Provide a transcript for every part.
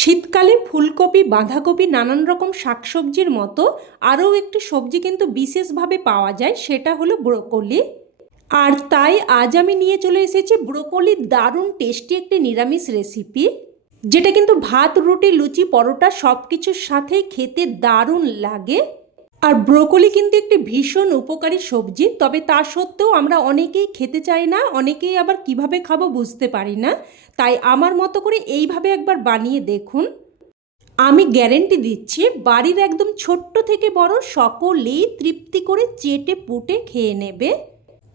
শীতকালে ফুলকপি, বাঁধাকপি, নানান রকম শাকসবজির মতো আরও একটি সবজি কিন্তু বিশেষভাবে পাওয়া যায়, সেটা হলো ব্রোকলি। আর তাই আজ আমি নিয়ে চলে এসেছি ব্রোকলির দারুণ টেস্টি একটি নিরামিষ রেসিপি, যেটা কিন্তু ভাত, রুটি, লুচি, পরোটা সব কিছুর সাথেই খেতে দারুণ লাগে। আর ব্রোকলি কিন্তু একটি ভীষণ উপকারী সবজি, তবে তা সত্ত্বেও আমরা অনেকেই খেতে চাই না, অনেকেই আবার কীভাবে খাব বুঝতে পারি না। তাই আমার মতো করে এইভাবে একবার বানিয়ে দেখুন। আমি গ্যারেন্টি দিচ্ছি, বাড়ির একদম ছোট্ট থেকে বড় সকলেই তৃপ্তি করে চেটে পুটে খেয়ে নেবে।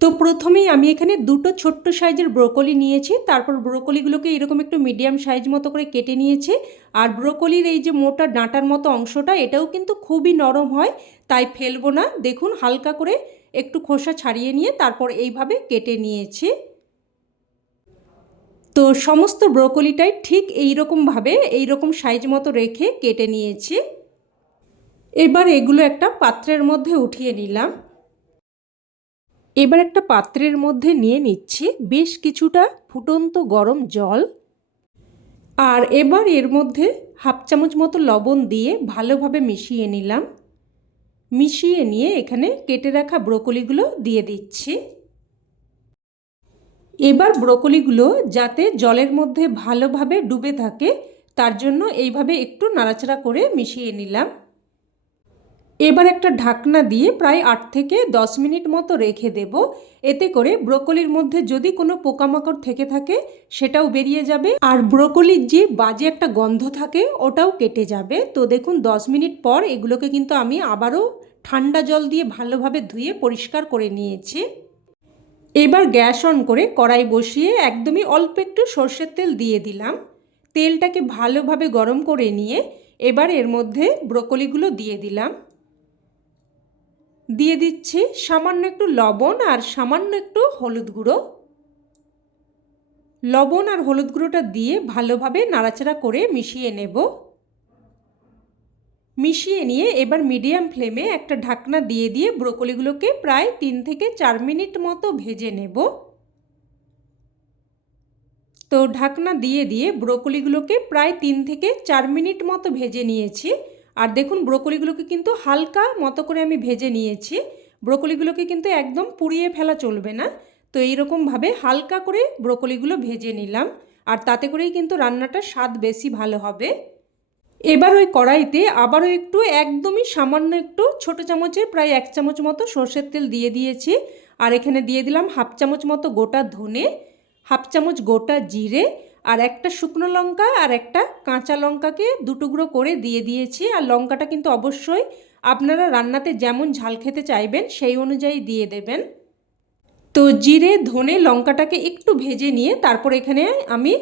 তো প্রথমেই আমি এখানে দুটো ছোট্ট সাইজের ব্রোকলি নিয়েছি। তারপর ব্রোকলিগুলোকে এরকম একটু মিডিয়াম সাইজ মতো করে কেটে নিয়েছি। আর ব্রোকলির এই যে মোটা ডাঁটার মতো অংশটা, এটাও কিন্তু খুবই নরম হয়, তাই ফেলব না। দেখুন, হালকা করে একটু খোসা ছাড়িয়ে নিয়ে তারপর এইভাবে কেটে নিয়েছি। তো সমস্ত ব্রোকলিটাই ঠিক এই রকমভাবে এই রকম সাইজ মতো রেখে কেটে নিয়েছি। এবার এগুলো একটা পাত্রের মধ্যে উঠিয়ে নিলাম। এবার একটা পাত্রের মধ্যে নিয়ে নিচ্ছি বেশ কিছুটা ফুটন্ত গরম জল। আর এবার এর মধ্যে হাফ চামচ মতো লবণ দিয়ে ভালোভাবে মিশিয়ে নিলাম। মিশিয়ে নিয়ে এখানে কেটে রাখা ব্রোকলিগুলো দিয়ে দিচ্ছি। এবার ব্রোকলিগুলো যাতে জলের মধ্যে ভালোভাবে ডুবে থাকে, তার জন্য এইভাবে একটু নাড়াচাড়া করে মিশিয়ে নিলাম। এবার একটা ঢাকনা দিয়ে প্রায় আট থেকে দশ মিনিট মতো রেখে দেব। এতে করে ব্রোকলির মধ্যে যদি কোনো পোকামাকড় থেকে থাকে, সেটাও বেরিয়ে যাবে। আর ব্রোকলির যে বাজে একটা গন্ধ থাকে, ওটাও কেটে যাবে। তো দেখুন, দশ মিনিট পর এগুলোকে কিন্তু আমি আবারও ঠান্ডা জল দিয়ে ভালোভাবে ধুয়ে পরিষ্কার করে নিয়েছি। এবার গ্যাস অন করে কড়াই বসিয়ে একদমই অল্প একটু সর্ষের তেল দিয়ে দিলাম। তেলটাকে ভালোভাবে গরম করে নিয়ে এবার এর মধ্যে ব্রোকলিগুলো দিয়ে দিলাম। দিয়ে দিচ্ছি সামান্য একটু লবণ আর সামান্য একটু হলুদ গুঁড়ো। লবণ আর হলুদ গুঁড়োটা দিয়ে ভালোভাবে নাড়াচাড়া করে মিশিয়ে নেব। মিশিয়ে নিয়ে এবার মিডিয়াম ফ্লেমে একটা ঢাকনা দিয়ে দিয়ে ব্রোকলিগুলোকে প্রায় তিন থেকে চার মিনিট মতো ভেজে নেব। তো ঢাকনা দিয়ে দিয়ে ব্রোকলিগুলোকে প্রায় তিন থেকে চার মিনিট মতো ভেজে নিয়েছি। আর দেখুন ব্রোকলিগুলোকে কিন্তু হালকা মতো করে আমি ভেজে নিয়েছি। ব্রোকলিগুলোকে কিন্তু একদম পুড়িয়ে ফেলা চলবে না। তো এইরকমভাবে হালকা করে ব্রোকলিগুলো ভেজে নিলাম আর তাতে করেই কিন্তু রান্নাটার স্বাদ বেশি ভালো হবে। এবার ওই কড়াইতে আবারও একটু একদমই সামান্য একটু ছোটো চামচের প্রায় এক চামচ মতো সর্ষের তেল দিয়ে দিয়েছি। আর এখানে দিয়ে দিলাম হাফ চামচ মতো গোটা ধনে, হাফ চামচ গোটা জিরে আর একটা শুকনো লঙ্কা আর একটা কাঁচা লঙ্কাকে দুটুকরো করে দিয়ে দিয়েছি। আর লঙ্কাটা কিন্তু অবশ্যই আপনারা রান্নাতে যেমন ঝাল খেতে চাইবেন, সেই অনুযায়ী দিয়ে দেবেন। তো জিরে, ধনে লঙ্কাটাকে একটু ভেজে নিয়ে তারপর এখানে আমি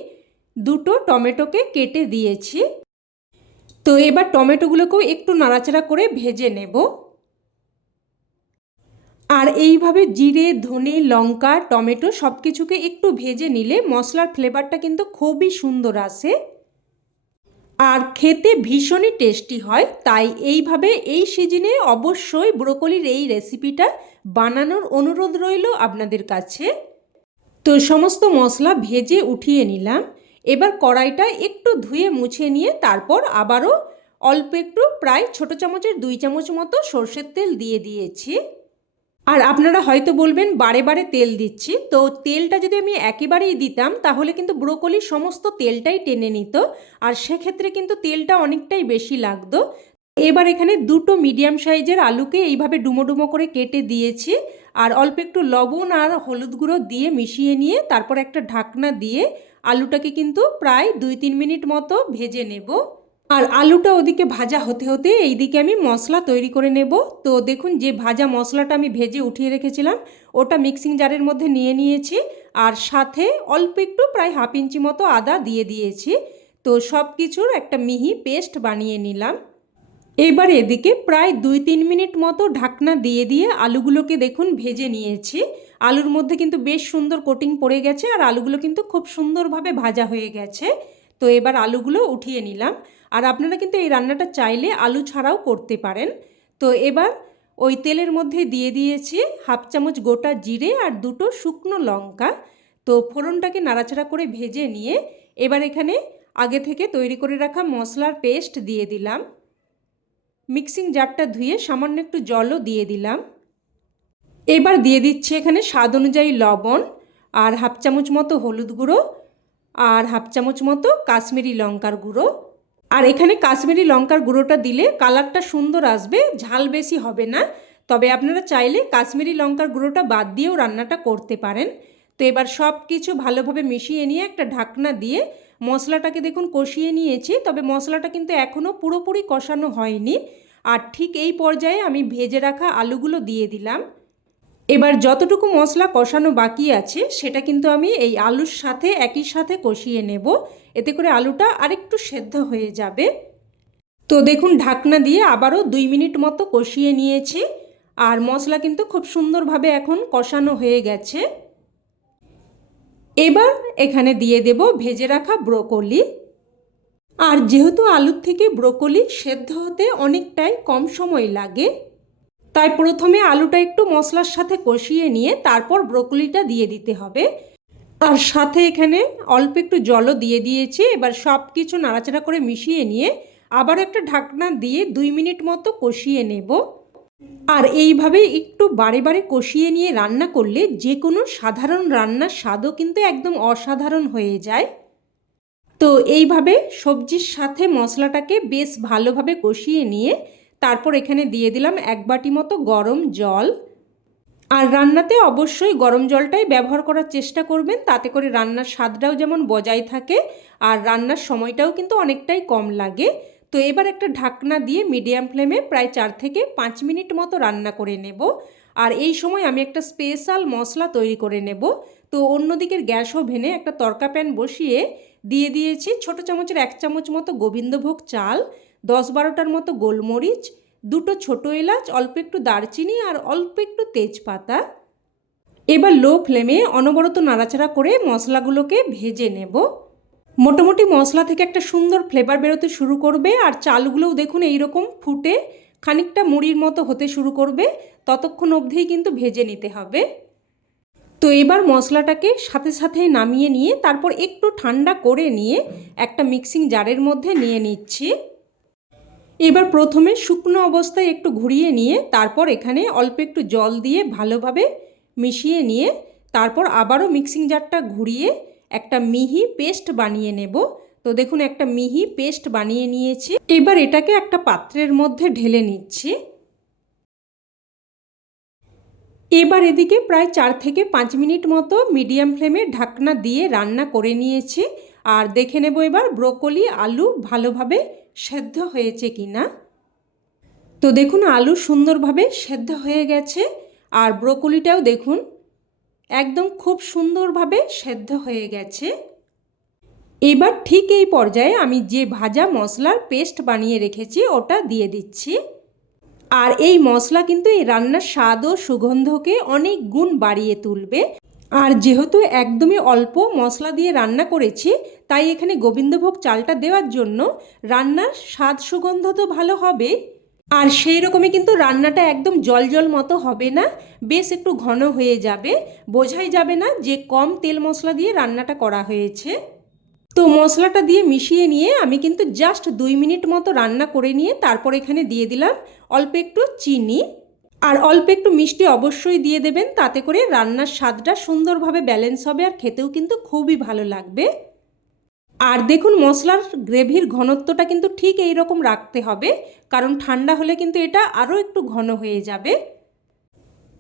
দুটো টমেটোকে কেটে দিয়েছি। তো এবার টমেটোগুলোকেও একটু নাড়াচাড়া করে ভেজে নেব। আর এইভাবে জিরে, ধনে, লঙ্কা, টমেটো সব কিছুকে একটু ভেজে নিলে মশলার ফ্লেভারটা কিন্তু খুবই সুন্দর আসে। আর খেতে ভীষণই টেস্টি হয়, তাই এইভাবে এই সিজনে অবশ্যই ব্রোকলির এই রেসিপিটা বানানোর অনুরোধ রইল আপনাদের কাছে। তো সমস্ত মশলা ভেজে উঠিয়ে নিলাম, এবার কড়াইটা একটু ধুয়ে মুছে নিয়ে তারপর আবারও অল্প একটু প্রায় ছোট চামচের দুই চামচ মতো সর্ষের তেল দিয়ে দিয়েছি। আর আপনারা হয়তো বলবেন, বারে বারে তেল দিচ্ছি। তো তেলটা যদি আমি একেবারেই দিতাম, তাহলে কিন্তু ব্রোকলির সমস্ত তেলটাই টেনে নিত। আর সেক্ষেত্রে কিন্তু তেলটা অনেকটাই বেশি লাগতো। এবার এখানে দুটো মিডিয়াম সাইজের আলুকে এইভাবে ডুমো ডুমো করে কেটে দিয়েছি। আর অল্প একটু লবণ আর হলুদ গুঁড়ো দিয়ে মিশিয়ে নিয়ে, তারপর একটা ঢাকনা দিয়ে আলুটাকে কিন্তু প্রায় দুই তিন মিনিট মতো ভেজে নেব। আর আলুটা ওদিকে ভাজা হতে হতে এইদিকে আমি মশলা তৈরি করে নেব। তো দেখুন যে ভাজা মশলাটা আমি ভেজে উঠিয়ে রেখেছিলাম, ওটা মিক্সিং জারের মধ্যে নিয়ে নিয়েছি আর সাথে অল্প একটু প্রায় হাফ ইঞ্চি মতো আদা দিয়ে দিয়েছি। তো সব কিছুর একটা মিহি পেস্ট বানিয়ে নিলাম। এবার এদিকে প্রায় দুই তিন মিনিট মতো ঢাকনা দিয়ে দিয়ে আলুগুলোকে দেখুন ভেজে নিয়েছি। আলুর মধ্যে কিন্তু বেশ সুন্দর কোটিং পড়ে গেছে আর আলুগুলো কিন্তু খুব সুন্দরভাবে ভাজা হয়ে গেছে। তো এবার আলুগুলো উঠিয়ে নিলাম। আর আপনারা কিন্তু এই রান্নাটা চাইলে আলু ছাড়াও করতে পারেন। তো এবার ওই তেলের মধ্যে দিয়ে দিয়েছি হাফ চামচ গোটা জিরে আর দুটো শুকনো লঙ্কা। তো ফোড়নটাকে নাড়াচাড়া করে ভেজে নিয়ে এবার এখানে আগে থেকে তৈরি করে রাখা মশলার পেস্ট দিয়ে দিলাম। মিক্সিং জারটা ধুয়ে সামান্য একটু জলও দিয়ে দিলাম। এবার দিয়ে দিচ্ছি এখানে স্বাদ অনুযায়ী লবণ আর হাফ চামচ মতো হলুদ গুঁড়ো আর হাফ চামচ মতো কাশ্মীরি লঙ্কার গুঁড়ো। আর এখানে কাশ্মীরি লঙ্কার গুঁড়োটা দিলে কালারটা সুন্দর আসবে, ঝাল বেশি হবে না। তবে আপনারা চাইলে কাশ্মীরি লঙ্কার গুঁড়োটা বাদ দিয়েও রান্নাটা করতে পারেন। তো এবার সব কিছু ভালোভাবে মিশিয়ে নিয়ে একটা ঢাকনা দিয়ে মশলাটাকে দেখুন কষিয়ে নিয়েছি, তবে মশলাটা কিন্তু এখনও পুরোপুরি কষানো হয়নি। আর ঠিক এই পর্যায়ে আমি ভেজে রাখা আলুগুলো দিয়ে দিলাম। এবার যতটুকু মশলা কষানো বাকি আছে, সেটা কিন্তু আমি এই আলুর সাথে, একই সাথে কষিয়ে নেব। এতে করে আলুটা আরেকটু সেদ্ধ হয়ে যাবে। তো দেখুন, ঢাকনা দিয়ে আবারও দুই মিনিট মতো কষিয়ে নিয়েছি। আর মশলা কিন্তু খুব সুন্দরভাবে এখন কষানো হয়ে গেছে। এবার এখানে দিয়ে দেব ভেজে রাখা ব্রোকলি। আর যেহেতু আলুর থেকে ব্রোকলি সেদ্ধ হতে অনেকটাই কম সময় লাগে তাই প্রথমে আলুটা একটু মশলার সাথে কষিয়ে নিয়ে তারপর ব্রোকলিটা দিয়ে দিতে হবে। আর সাথে এখানে অল্প একটু জলও দিয়ে দিয়েছি। এবার সব কিছু নাড়াচাড়া করে মিশিয়ে নিয়ে আবার একটা ঢাকনা দিয়ে দুই মিনিট মতো কষিয়ে নেব। আর এইভাবে একটু বারে বারে কষিয়ে নিয়ে রান্না করলে যে কোনো সাধারণ রান্নার স্বাদও কিন্তু একদম অসাধারণ হয়ে যায়। তো এইভাবে সবজির সাথে মশলাটাকে বেশ ভালোভাবে কষিয়ে নিয়ে তারপর এখানে দিয়ে দিলাম এক বাটি মতো গরম জল। আর রান্নাতে অবশ্যই গরম জলটাই ব্যবহার করার চেষ্টা করবেন, তাতে করে রান্নার স্বাদটাও যেমন বজায় থাকে আর রান্নার সময়টাও কিন্তু অনেকটাই কম লাগে। তো এবার একটা ঢাকনা দিয়ে মিডিয়াম ফ্লেমে প্রায় চার থেকে পাঁচ মিনিট মতো রান্না করে নেব। আর এই সময় আমি একটা স্পেশাল মশলা তৈরি করে নেব। তো অন্যদিকের গ্যাস ওভেনে একটা তরকা প্যান বসিয়ে দিয়ে দিয়েছি ছোট চামচের এক চামচ মতো গোবিন্দভোগ চাল। দশ বারোটার মতো গোলমরিচ, দুটো ছোটো এলাচ, অল্প একটু দারচিনি আর অল্প একটু তেজপাতা। এবার লো ফ্লেমে অনবরত নাড়াচাড়া করে মশলাগুলোকে ভেজে নেব। মোটামুটি মশলা থেকে একটা সুন্দর ফ্লেভার বেরোতে শুরু করবে আর চালগুলোও দেখুন এইরকম ফুটে খানিকটা মুড়ির মতো হতে শুরু করবে, ততক্ষণ অবধিই কিন্তু ভেজে নিতে হবে। তো এবার মশলাটাকে সাথে সাথে নামিয়ে নিয়ে তারপর একটু ঠান্ডা করে নিয়ে একটা মিক্সিং জারের মধ্যে নিয়ে নিচ্ছি। এবার প্রথমে শুকনো অবস্থায় একটু ঘুরিয়ে নিয়ে তারপর এখানে অল্প একটু জল দিয়ে ভালোভাবে মিশিয়ে নিয়ে তারপর আবারও মিক্সিং জারটা ঘুরিয়ে একটা মিহি পেস্ট বানিয়ে নেব। তো দেখুন, একটা মিহি পেস্ট বানিয়ে নিয়েছি। এবার এটাকে একটা পাত্রের মধ্যে ঢেলে নিচ্ছি। এবার এদিকে প্রায় চার থেকে পাঁচ মিনিট মতো মিডিয়াম ফ্লেমে ঢাকনা দিয়ে রান্না করে নিয়েছি। আর দেখে নেব এবার ব্রোকলি, আলু ভালোভাবে সেদ্ধ হয়েছে কি না? তো দেখুন, আলু সুন্দরভাবে সেদ্ধ হয়ে গেছে আর ব্রোকলিটাও দেখুন, একদম খুব সুন্দরভাবে সেদ্ধ হয়ে গেছে। এবার ঠিক এই পর্যায়ে আমি যে ভাজা মশলার পেস্ট বানিয়ে রেখেছি, ওটা দিয়ে দিচ্ছি। আর এই মশলা কিন্তু এই রান্নার স্বাদ ও সুগন্ধকে অনেক গুণ বাড়িয়ে তুলবে। আর যেহেতু একদমই অল্প মশলা দিয়ে রান্না করেছি, তাই এখানে গোবিন্দভোগ চালটা দেওয়ার জন্য রান্নার স্বাদ সুগন্ধ তো ভালো হবে। আর সেই রকমই কিন্তু রান্নাটা একদম জল জল মতো হবে না, বেশ একটু ঘন হয়ে যাবে। বোঝাই যাবে না যে কম তেল মশলা দিয়ে রান্নাটা করা হয়েছে। তো মশলাটা দিয়ে মিশিয়ে নিয়ে আমি কিন্তু জাস্ট দুই মিনিট মতো রান্না করে নিয়ে তারপর এখানে দিয়ে দিলাম অল্প একটু চিনি। আর অল্প একটু মিষ্টি অবশ্যই দিয়ে দেবেন, তাতে করে রান্নার স্বাদটা সুন্দরভাবে ব্যালেন্স হবে আর খেতেও কিন্তু খুবই ভালো লাগবে। আর দেখুন, মশলার গ্রেভির ঘনত্বটা কিন্তু ঠিক এই রকম রাখতে হবে, কারণ ঠান্ডা হলে কিন্তু এটা আরও একটু ঘন হয়ে যাবে।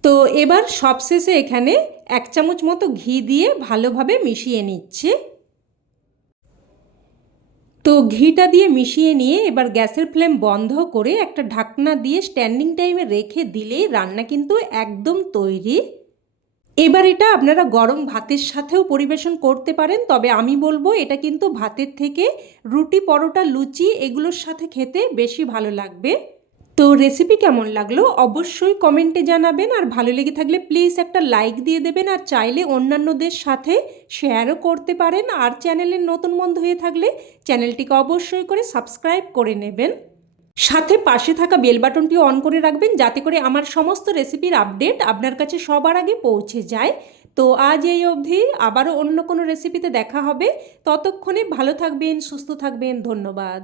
তো এবার সবশেষে এখানে এক চামচ মতো ঘি দিয়ে ভালোভাবে মিশিয়ে নিচ্ছে। তো ঘিটা দিয়ে মিশিয়ে নিয়ে এবার গ্যাসের ফ্লেম বন্ধ করে একটা ঢাকনা দিয়ে স্ট্যান্ডিং টাইমে রেখে দিলেই রান্না কিন্তু একদম তৈরি। এবার এটা আপনারা গরম ভাতের সাথেও পরিবেশন করতে পারেন, তবে আমি বলব এটা কিন্তু ভাতের থেকে রুটি, পরোটা, লুচি এগুলোর সাথে খেতে বেশি ভালো লাগবে। তো রেসিপি কেমন লাগল? অবশ্যই কমেন্টে জানাবেন আর ভালো লেগে থাকলে প্লিজ একটা লাইক দিয়ে দেবেন আর চাইলে অন্যান্যদের সাথে শেয়ারও করতে পারেন। আর চ্যানেলের নতুন বন্ধু হয়ে থাকলে চ্যানেলটিকে অবশ্যই করে সাবস্ক্রাইব করে নেবেন। সাথে পাশে থাকা বেল বাটনটিও অন করে রাখবেন যাতে করে আমার সমস্ত রেসিপির আপডেট আপনার কাছে সবার আগে পৌঁছে যায়। তো আজ এই অবধি আবারও অন্য কোনো রেসিপিতে দেখা হবে। ততক্ষণে ভালো থাকবেন, সুস্থ থাকবেন, ধন্যবাদ।